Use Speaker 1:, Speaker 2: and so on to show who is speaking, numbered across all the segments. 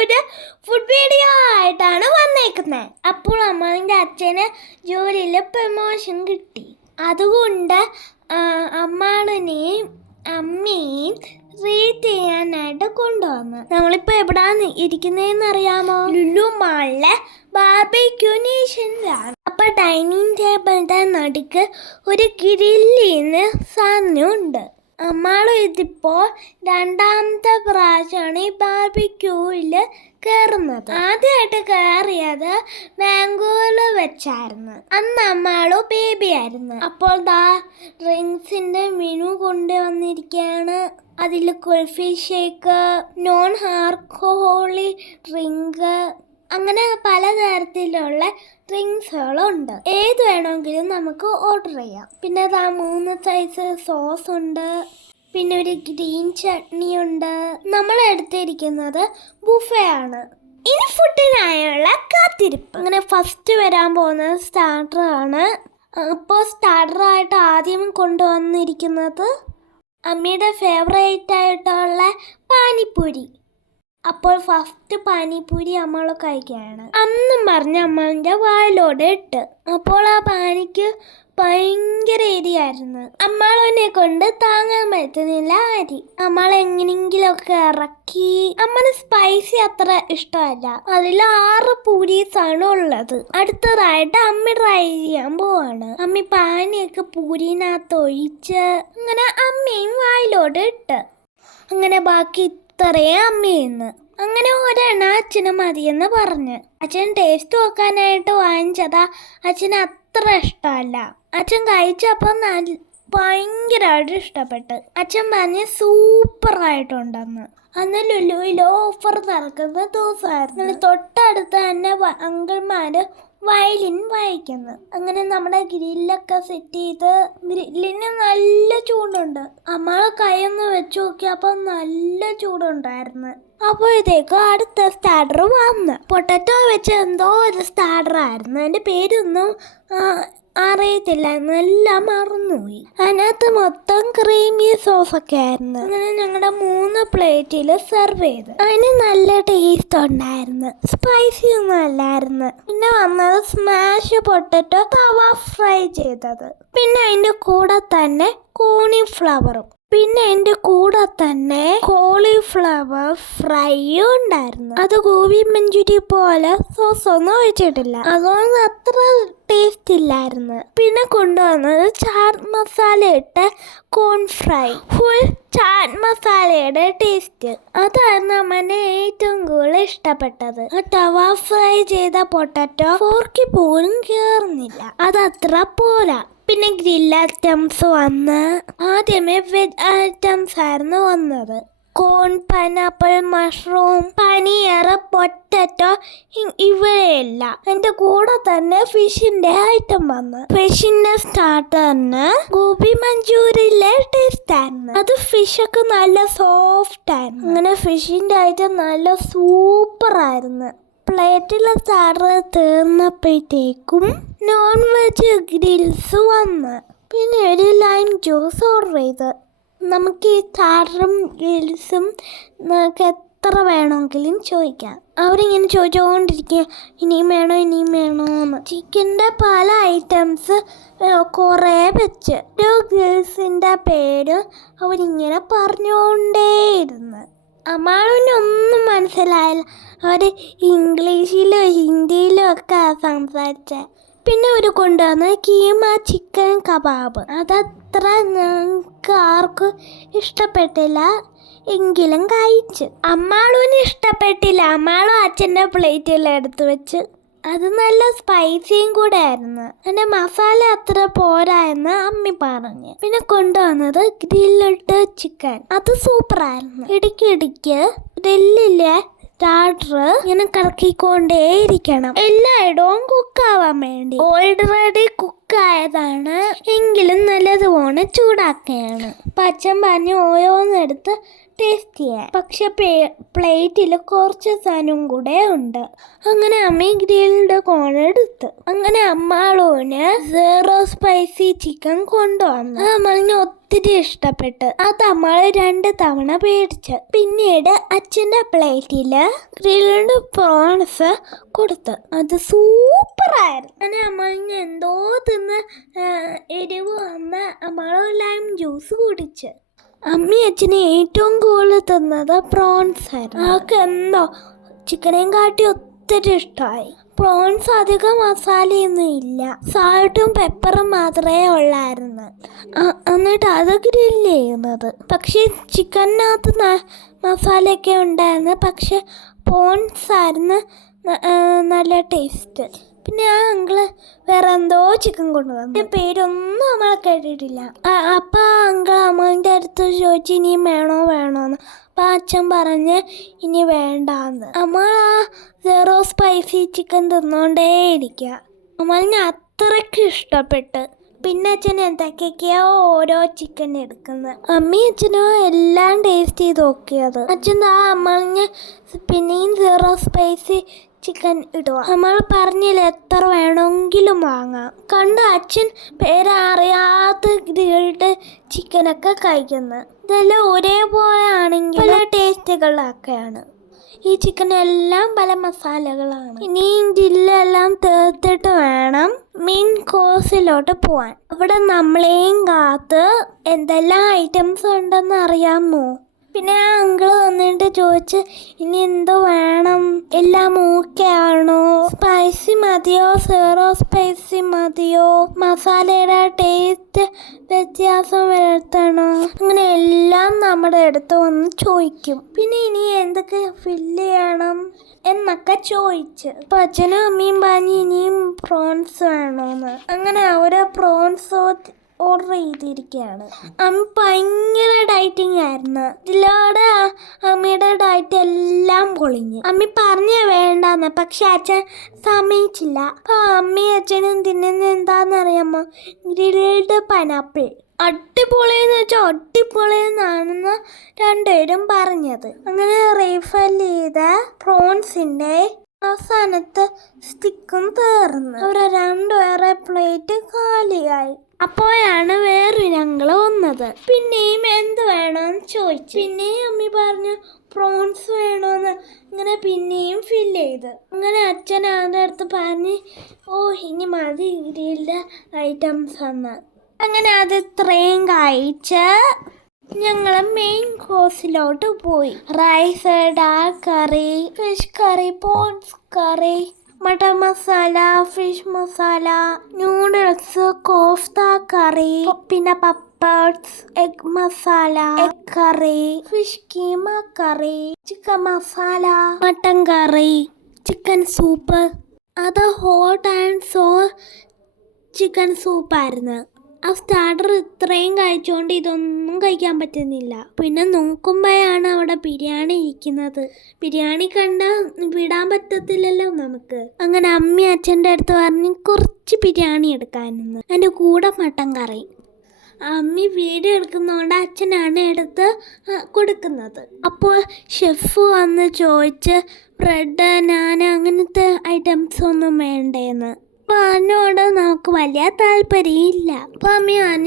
Speaker 1: ഒരു food video ആയിട്ടാണ് വന്നേക്കുന്നത് അപ്പോൾ അമ്മാവിന്റെ അച്ഛന് ജോലിയിൽ പ്രമോഷൻ കിട്ടി. അതുകൊണ്ട് അമ്മാളിനെയും അമ്മയും റീറ്റ് ചെയ്യാനായിട്ട് കൊണ്ടുവന്നു. നമ്മളിപ്പോൾ എവിടാന്ന് ഇരിക്കുന്നതെന്ന് അറിയാമോ? ലുലു മാളിലെ ബാർബിക്യൂ നേഷനിലാണ് അപ്പൊ ഡൈനിങ് ടേബിളിന്റെ നടുക്ക് ഒരു ഗ്രില്ലിന്ന് സാധനമുണ്ട്. അമ്മാളും ഇതിപ്പോൾ രണ്ടാമത്തെ പ്രാവശ്യമാണ് ഈ ബാർബിക്യൂവിൽ കയറുന്നത് ആദ്യമായിട്ട് കയറിയത് ബാംഗ്ലൂരിൽ വെച്ചായിരുന്നു. അന്ന് അമ്മാളു ബേബി ആയിരുന്നു. അപ്പോൾ ദാ ഡ്രിങ്ക്സിന്റെ മെനു കൊണ്ടുവന്നിരിക്കുകയാണ് അതിൽ kulfi shake non alcoholic drink അങ്ങനെ പലതരത്തിലുള്ള ഡ്രിങ്ക്സുകളുണ്ട്. ഏത് വേണമെങ്കിലും നമുക്ക് ഓർഡർ ചെയ്യാം. പിന്നെ ദാ മൂന്ന് സൈസ് സോസ് ഉണ്ട്. പിന്നെ ഒരു ഗ്രീൻ ചട്നി ഉണ്ട്. നമ്മൾ എടുത്തിരിക്കുന്നത് ബുഫേ ആണ് ഇനി ഫുഡിനായുള്ള കാത്തിരിപ്പ്. അങ്ങനെ ഫസ്റ്റ് വരാൻ പോകുന്നത് സ്റ്റാർട്ടർ ആണ്. അപ്പോൾ സ്റ്റാർട്ടറായിട്ട് ആദ്യം കൊണ്ടുവന്നിരിക്കുന്നത് അമ്മയുടെ ഫേവറേറ്റ് ആയിട്ടുള്ള പാനിപ്പൂരി. അപ്പോൾ ഫസ്റ്റ് പാനിപ്പൂരി അമ്മളെ കഴിക്കുകയാണ് അന്നും പറഞ്ഞ അമ്മളിന്റെ വായിലോടെ ഇട്ട്. അപ്പോൾ ആ പാനിക്ക് ഭയങ്കര എരിയായിരുന്നു. അമ്മാളനെ കൊണ്ട് താങ്ങാൻ പറ്റുന്നില്ല അരി. അമ്മൾ എങ്ങനെങ്കിലൊക്കെ ഇറക്കി. അമ്മന് സ്പൈസി അത്ര ഇഷ്ടമല്ല. അതിൽ ആറ് പൂരീസ് ആണ് ഉള്ളത്. അടുത്തതായിട്ട് അമ്മ ട്രൈ ചെയ്യാൻ പോവാണ്. അമ്മ പാനിയൊക്കെ പൂരിനകത്ത് ഒഴിച്ച് അങ്ങനെ അമ്മയും വായിലോട്ട് ഇട്ട്. അങ്ങനെ ബാക്കി ഇത്രയും അമ്മയെന്ന് അങ്ങനെ ഒരെണ്ണ അച്ഛന് മതിയെന്ന് പറഞ്ഞ്. അച്ഛൻ ടേസ്റ്റ് നോക്കാനായിട്ട് വാങ്ങിച്ചതാ. അച്ഛന് അത്ര ഇഷ്ടമല്ല. അച്ഛൻ കഴിച്ചപ്പോൾ നല്ല ഭയങ്കരമായിട്ട് ഇഷ്ടപ്പെട്ട്. അച്ഛൻ പറഞ്ഞ് സൂപ്പറായിട്ടുണ്ടെന്ന്. അന്ന് ലുലുവിൽ ഓഫർ നടക്കുന്ന ദിവസമായിരുന്നു. തൊട്ടടുത്ത് തന്നെ അങ്കിൾമാര് വയലിൻ വായിക്കുന്നത് അങ്ങനെ നമ്മുടെ ഗ്രില്ലൊക്കെ സെറ്റ് ചെയ്ത് ഗ്രില്ലിന് നല്ല ചൂടുണ്ട്. നമ്മൾ കൈയൊന്ന് വെച്ച് നോക്കിയപ്പോൾ നല്ല ചൂടുണ്ടായിരുന്നു. അപ്പോഴത്തേക്ക് അടുത്ത സ്റ്റാർട്ടർ വന്ന്. പൊട്ടറ്റോ വെച്ച് എന്തോ ഒരു സ്റ്റാർട്ടർ ആയിരുന്നു. അതിന്റെ പേരൊന്നും ആ, നല്ല മറന്നുപോയി. അതിനകത്ത് മൊത്തം ക്രീമി സോസ് ഒക്കെ ആയിരുന്നു. അങ്ങനെ ഞങ്ങളുടെ മൂന്ന് പ്ലേറ്റിൽ സെർവ് ചെയ്ത്. അതിന് നല്ല ടേസ്റ്റ് ഉണ്ടായിരുന്നു. സ്പൈസി ഒന്നും അല്ലായിരുന്നു. പിന്നെ വന്നത് സ്മാഷ് പൊട്ടറ്റോ തവ ഫ്രൈ ചെയ്തത്. പിന്നെ അതിന്റെ കൂടെ തന്നെ കോണിഫ്ലവറും പിന്നെ എന്റെ കൂടെ തന്നെ കോളിഫ്ലവർ ഫ്രൈയും ഉണ്ടായിരുന്നു. അത് ഗോബി മഞ്ചൂരി പോലെ സോസ് ഒന്നും ഒഴിച്ചിട്ടില്ല. അതുകൊണ്ട് അത്ര ടേസ്റ്റ് ഇല്ലായിരുന്നു. പിന്നെ കൊണ്ടുവന്നത് ചാറ്റ് മസാല ഇട്ട കോൺ ഫ്രൈ ഫുൾ ചാറ്റ് മസാലയുടെ ടേസ്റ്റ് അതായിരുന്നു അമ്മനെ ഏറ്റവും കൂടുതൽ ഇഷ്ടപ്പെട്ടത്. തവ ഫ്രൈ ചെയ്ത പൊട്ടറ്റോ ഫോർക്കി പോലും കേറുന്നില്ല. അത്ര പോരാ. പിന്നെ ഗ്രിൽ ഐറ്റംസ് വന്ന് ആദ്യമേ വെജ് ഐറ്റംസ് ആയിരുന്നു വന്നത്. Corn pineapple mushroom paneer potato ഇവയെല്ലാം എന്റെ കൂടെ തന്നെ ഫിഷിന്റെ ഐറ്റം വന്ന്. ഫിഷിന്റെ സ്റ്റാർട്ടറിന് ഗോപി മഞ്ചൂരിയിലെ ടേസ്റ്റ് ആയിരുന്നു. അത് ഫിഷൊക്കെ നല്ല സോഫ്റ്റ് ആയിരുന്നു. അങ്ങനെ ഫിഷിന്റെ ഐറ്റം നല്ല സൂപ്പർ ആയിരുന്നു. പ്ലേറ്റിലെ സാറ് തീർന്നപ്പോഴത്തേക്കും നോൺ വെജ് ഗ്രിൽസ് വന്ന്. പിന്നെ ഒരു ലൈൻ ജ്യൂസ് ഓർഡർ ചെയ്ത്. നമുക്ക് ഈ സാറും ഗ്രിൽസും നമുക്ക് എത്ര വേണമെങ്കിലും ചോദിക്കാം. അവരിങ്ങനെ ചോദിച്ചുകൊണ്ടിരിക്കുക ഇനിയും വേണോ ഇനിയും വേണോ എന്ന്. ചിക്കന്റെ പല ഐറ്റംസ് കുറേ വെച്ച്. ഒരു ഗേൾസിന്റെ പേര് അവരിങ്ങനെ പറഞ്ഞുകൊണ്ടേയിരുന്നു. അമ്മാവിനൊന്നും മനസ്സിലായില്ല. അവർ ഇംഗ്ലീഷിലോ ഹിന്ദിയിലോ ഒക്കെ സംസാരിച്ച. പിന്നെ ഒരു കൊണ്ടുവന്ന കീമ ചിക്കൻ കബാബ്. അതത്ര ഞങ്ങൾക്ക് ആർക്കും ഇഷ്ടപ്പെട്ടില്ല. എങ്കിലും കഴിച്ചു. അമ്മാളൂന് ഇഷ്ടപ്പെട്ടില്ല. അമ്മാളും അച്ഛന്റെ പ്ലേറ്റിൽ എടുത്തു വെച്ച്. അത് നല്ല സ്പൈസിയും കൂടെ ആയിരുന്നു പിന്നെ മസാല അത്ര പോരാ എന്ന് അമ്മി പറഞ്ഞു. പിന്നെ കൊണ്ടുവന്നത് ഗ്രില്ലിട്ട് ചിക്കൻ അത് സൂപ്പർ ആയിരുന്നു ഇടയ്ക്കിടയ്ക്ക് ഗ്രില്ലിലെ സ്റ്റാർട്ടർ ഇങ്ങനെ കറക്കിക്കൊണ്ടേയിരിക്കണം. എല്ലായിടവും കുക്കാവാൻ വേണ്ടി. ഓൾറെഡി കുക്കായതാണ് എങ്കിലും നല്ലതുപോലെ ചൂടാക്കുകയാണ്. പച്ചൻ പറഞ്ഞ് ഓരോന്നെടുത്ത് ടേസ്റ്റ് ചെയ്യാൻ പക്ഷെ പ്ലേറ്റിൽ കുറച്ച് സാധനം കൂടെ ഉണ്ട്. അങ്ങനെ അമ്മ ഗ്രിൽഡ് കോൺ എടുത്ത് അങ്ങനെ അമ്മാളൂന് സീറോ സ്പൈസി ചിക്കൻ കൊണ്ടുവന്നു. അമ്മളിന് ഒത്തിരി ഇഷ്ടപ്പെട്ട് അത് അമ്മൾ രണ്ട് തവണ പേടിച്ച് പിന്നീട് അച്ഛന്റെ പ്ലേറ്റിൽ ഗ്രിൽഡ് പ്രോൺസ് കൊടുത്ത്. അത് സൂപ്പർ ആയിരുന്നു അങ്ങനെ അമ്മളിന് എന്തോ തിന്ന് എരിവ് വന്ന് അമ്മളും ലൈം ജ്യൂസ് കുടിച്ച്. അമ്മി അച്ഛന് ഏറ്റവും കൂടുതൽ തിന്നത് പ്രോൺസ് ആയിരുന്നു. അവർക്ക് എന്തോ ചിക്കനെയും കാട്ടി ഒത്തിരി ഇഷ്ടമായി. പ്രോൺസ് അധികം മസാലയൊന്നും ഇല്ല. സാൾട്ടും പെപ്പറും മാത്രമേ ഉള്ളായിരുന്നു. എന്നിട്ട് അത് ഗ്രില്ല് ചെയ്യുന്നത്. പക്ഷേ ചിക്കനകത്ത് മസാലയൊക്കെ ഉണ്ടായിരുന്നു. പക്ഷെ പ്രോൺസ് ആയിരുന്നു നല്ല ടേസ്റ്റ് പിന്നെ ആ അങ്കിൾ ചിക്കൻ കൊണ്ടുവന്നു എന്റെ പേരൊന്നും നമ്മളെ കേട്ടിട്ടില്ല. അപ്പ അങ്കിൾ അമ്മന്റെ അടുത്ത് ചോദിച്ചു ഇനി വേണോ വേണോന്ന്. അപ്പൊ അച്ഛൻ പറഞ്ഞ് ഇനി വേണ്ടാന്ന്. അമ്മ ആ സെറോ സ്പൈസി ചിക്കൻ തിന്നോണ്ടേ ഇരിക്കുക നമ്മളിന് അത്രയ്ക്ക് ഇഷ്ടപ്പെട്ട്. പിന്നെ അച്ഛൻ എന്തൊക്കെയൊക്കെയോ ഓരോ ചിക്കൻ എടുക്കുന്നത് അമ്മയും അച്ഛനോ എല്ലാം ടേസ്റ്റ് ചെയ്ത് നോക്കിയത്. അച്ഛൻ ആ അമ്മളിഞ്ഞ് പിന്നെയും സീറോ സ്പൈസി ചിക്കൻ ഇടുക. നമ്മൾ പറഞ്ഞില്ല എത്ര വേണമെങ്കിലും വാങ്ങാം. കണ്ട് അച്ഛൻ പേരറിയാത്ത ഇത് കേട്ട് ചിക്കനൊക്കെ കഴിക്കുന്നത് ഇതെല്ലാം ഒരേപോലെ ആണെങ്കിൽ പല ടേസ്റ്റുകളൊക്കെയാണ്. ഈ ചിക്കൻ എല്ലാം പല മസാലകളാണ്. ഇനി ജില്ലെല്ലാം തീർത്തിട്ട് വേണം മെയിൻ കോഴ്സിലോട്ട് പോവാൻ. അവിടെ നമ്മളെയും കാത്ത് എന്തെല്ലാം ഐറ്റംസ് ഉണ്ടെന്ന് അറിയാമോ? പിന്നെ ആ അങ്കിൾ വന്നിട്ട് ചോദിച്ച് ഇനി എന്തോ വേണം? എല്ലാം ഓക്കെ ആണോ? സ്പൈസി മതിയോ? സീറോ സ്പൈസി മതിയോ? മസാലയുടെ ടേസ്റ്റ് വ്യത്യാസം വരുത്തണോ? അങ്ങനെ എല്ലാം നമ്മുടെ അടുത്ത് വന്ന് ചോദിക്കും. പിന്നെ ഇനി എന്തൊക്കെ ഫില്ല് ചെയ്യണം? എന്നൊക്കെ ചോദിച്ച്. അപ്പൊ അച്ഛനും അമ്മയും പറഞ്ഞ് ഇനിയും പ്രോൺസ് വേണോന്ന്. അങ്ങനെ അവരെ പ്രോൺസ് ഓർഡർ ചെയ്തിരിക്കുകയാണ് അമ്മ ഭയങ്കര ഡയറ്റിംഗ് ആയിരുന്നു. ഇതിലൂടെ അമ്മയുടെ ഡയറ്റ് എല്ലാം പൊളിഞ്ഞു. അമ്മ പറഞ്ഞ വേണ്ടാന്ന്. പക്ഷെ അച്ഛൻ സമ്മതിച്ചില്ല. അപ്പൊ അമ്മയും അച്ഛനും തിന്നുന്ന എന്താന്ന് അറിയാമോ ഗ്രിൽഡ് പൈനാപ്പിൾ. അടിപൊളിയെന്ന് വെച്ചാൽ അടിപൊളിയെന്നാണെന്ന് രണ്ടുപേരും പറഞ്ഞത്. അങ്ങനെ റീഫൽ ചെയ്ത പ്രോൺസിന്റെ അവസാനത്തെ സ്റ്റിക്കും തീർന്നു. അവരെ രണ്ടുപേരെ പ്ലേറ്റ് കാലിയായി. അപ്പോഴാണ് വേറൊരു ഞങ്ങൾ വന്നത്. പിന്നെയും എന്ത് വേണമെന്ന് ചോദിച്ചു. പിന്നെയും അമ്മി പറഞ്ഞു പ്രോൺസ് വേണോന്ന്. ഇങ്ങനെ പിന്നെയും ഫിൽ ചെയ്ത്. അങ്ങനെ അച്ഛൻ അവരുടെ അടുത്ത് പറഞ്ഞ് ഓ ഇനി മതി ഗ്രിൽഡ് ഐറ്റംസ് എന്ന് അങ്ങനെ അത് ഇത്രയും കഴിച്ച് ഞങ്ങൾ മെയിൻ കോഴ്സിലോട്ട് പോയി. Rice dal curry fish curry prawns curry. Mutton masala fish masala noodles kofta curry പിന്നെ peppers egg masala egg curry fish keema curry chicken masala mutton curry chicken soup അത് hot and sour chicken സൂപ്പായിരുന്നു ആ starter ഇത്രയും കഴിച്ചുകൊണ്ട് ഇതൊന്നും കഴിക്കാൻ പറ്റുന്നില്ല. പിന്നെ നോക്കുമ്പോഴാണ് അവിടെ ബിരിയാണി ഇരിക്കുന്നത്. ബിരിയാണി കണ്ട വിടാൻ പറ്റത്തില്ലല്ലോ നമുക്ക്. അങ്ങനെ അമ്മി അച്ഛന്റെ അടുത്ത് പറഞ്ഞ് കുറച്ച് ബിരിയാണി എടുക്കാനെന്ന്. എന്റെ കൂടെ മട്ടൻ കറി. അമ്മി വീഡിയോ എടുക്കുന്നതുകൊണ്ട് അച്ഛനാണ് എടുത്ത് കൊടുക്കുന്നത്. അപ്പോൾ ഷെഫ് വന്ന് ചോദിച്ച് ബ്രെഡ് ഞാൻ അങ്ങനത്തെ ഐറ്റംസ് ഒന്നും വേണ്ടേന്ന്. അതിനോട് നമുക്ക് വലിയ താല്പര്യമില്ല. അമ്മ ഞാൻ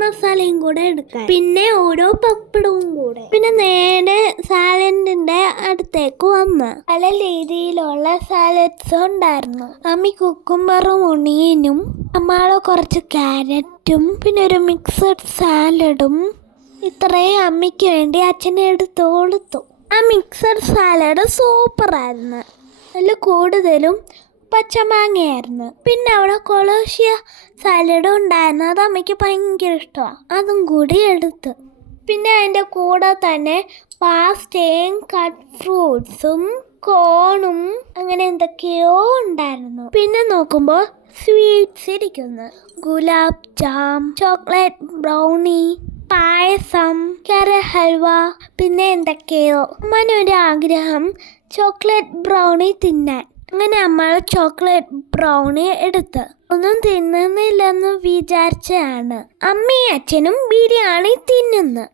Speaker 1: മസാലയും കൂടെ എടുക്കാൻ. പിന്നെ ഓരോ പപ്പടവും കൂടെ. പിന്നെ നേരെ സാലഡിന്റെ അടുത്തേക്ക് വന്ന്. പല രീതിയിലുള്ള സാലഡ്സ് ഉണ്ടായിരുന്നു. അമ്മി കുക്കുംബറും ഉണിയനും അമ്മാൾ കുറച്ച് ക്യാരറ്റും പിന്നെ ഒരു മിക്സഡ് സാലഡും ഇത്രയും അമ്മയ്ക്ക് വേണ്ടി അച്ഛനെ എടുത്ത് കൊടുത്തു. ആ മിക്സഡ് സാലഡ് സൂപ്പറായിരുന്നു അതിൽ കൂടുതലും പച്ചമാങ്ങയായിരുന്നു. പിന്നെ അവിടെ കൊളോഷ്യ സാലഡും ഉണ്ടായിരുന്നു. അത് അമ്മയ്ക്ക് ഭയങ്കര ഇഷ്ടമാണ് അതും കൂടി എടുത്ത്. പിന്നെ അതിന്റെ കൂടെ തന്നെ പാസ്റ്റയും കട്ട് ഫ്രൂട്ട്സും കോണും അങ്ങനെ എന്തൊക്കെയോ ഉണ്ടായിരുന്നു. പിന്നെ നോക്കുമ്പോൾ സ്വീറ്റ്സ് ഇരിക്കുന്നു. ഗുലാബ് ജാം ചോക്ലേറ്റ് ബ്രൗണി പായസം കര ഹൽവ പിന്നെ എന്തൊക്കെയോ. അമ്മനൊരു ആഗ്രഹം ചോക്ലേറ്റ് ബ്രൗണി തിന്നാൻ. അങ്ങനെ അമ്മ ചോക്ലേറ്റ് ബ്രൗണി എടുത്ത് ഒന്നും തിന്നുന്നില്ലെന്ന് വിചാരിച്ചാണ് അമ്മയും അച്ഛനും ബിരിയാണി തിന്നുന്നു.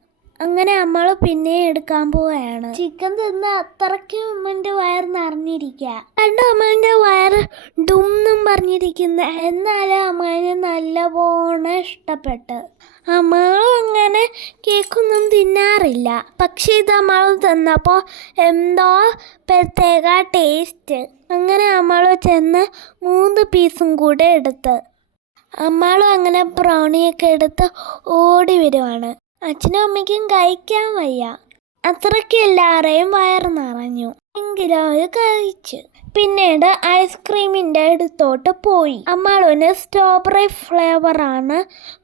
Speaker 1: അങ്ങനെ നമ്മൾ പിന്നെ എടുക്കാൻ പോവുകയാണ്. ചിക്കൻ തിന്ന് അത്രയ്ക്കും അമ്മന്റെ വയർ നിറഞ്ഞിരിക്കുക രണ്ടു അമ്മന്റെ വയർ ഡുംന്നും പറഞ്ഞിരിക്കുന്ന. എന്നാലും അമ്മന് നല്ലപോലെ ഇഷ്ടപ്പെട്ട്. അമ്മളും അങ്ങനെ കേക്കൊന്നും തിന്നാറില്ല. പക്ഷെ ഇത് നമ്മൾ തിന്നപ്പോൾ എന്തോ പ്രത്യേക ടേസ്റ്റ് അങ്ങനെ അമ്മാളോ ചെന്ന് മൂന്ന് പീസും കൂടെ എടുത്ത്. അമ്മാളും അങ്ങനെ ബ്രൗണിയൊക്കെ എടുത്ത് ഓടി വരുവാണ്. അച്ഛനും അമ്മയ്ക്കും കഴിക്കാൻ വയ്യ. അത്രയ്ക്ക് എല്ലാവരെയും വയറ് നിറഞ്ഞു. എങ്കിലും അവർ കഴിച്ചു. പിന്നീട് ഐസ്ക്രീമിന്റെ അടുത്തോട്ട് പോയി. അമ്മാളുവിന് സ്ട്രോബെറി ഫ്ലേവറാണ്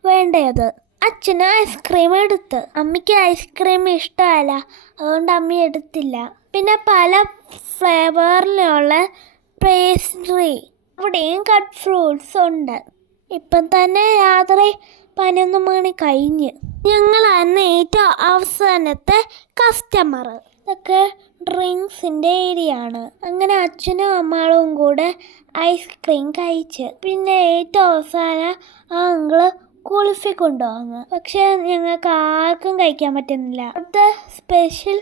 Speaker 1: വേണ്ടത്. അച്ഛന് ഐസ്ക്രീം എടുത്ത്. അമ്മയ്ക്ക് ഐസ്ക്രീം ഇഷ്ടമല്ല. അതുകൊണ്ട് അമ്മ എടുത്തില്ല. പിന്നെ പല ഫ്ലേവറിലുള്ള പേസ്ട്രി. അവിടെയും കട്ട് ഫ്രൂട്ട്സ് ഉണ്ട്. ഇപ്പം തന്നെ രാത്രി പതിനൊന്ന് മണി കഴിഞ്ഞ്. ഞങ്ങളാണ് ഏറ്റവും അവസാനത്തെ കസ്റ്റമർ ഇതൊക്കെ ഡ്രിങ്ക്സിന്റെ ഏരിയ ആണ്. അങ്ങനെ അച്ഛനും അമ്മാളും കൂടെ ഐസ്ക്രീം കഴിച്ച്. പിന്നെ ഏറ്റവും അവസാനം ആ അങ്കിൾ കുളിഫി കൊണ്ടുപോകുന്നത് പക്ഷേ ഞങ്ങൾക്ക് ആർക്കും കഴിക്കാൻ പറ്റുന്നില്ല. അവിടുത്തെ സ്പെഷ്യൽ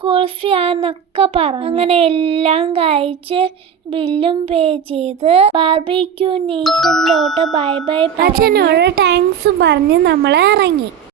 Speaker 1: കുൾഫിയാന്നൊക്കെ പറഞ്ഞു. അങ്ങനെ എല്ലാം കഴിച്ച് ബില്ലും പേ ചെയ്ത് ബാർബിക്യൂ നേഷനിലോട്ട് ബൈ ബൈ അച്ഛനോട് താങ്ക്സ് പറഞ്ഞ് നമ്മൾ ഇറങ്ങി.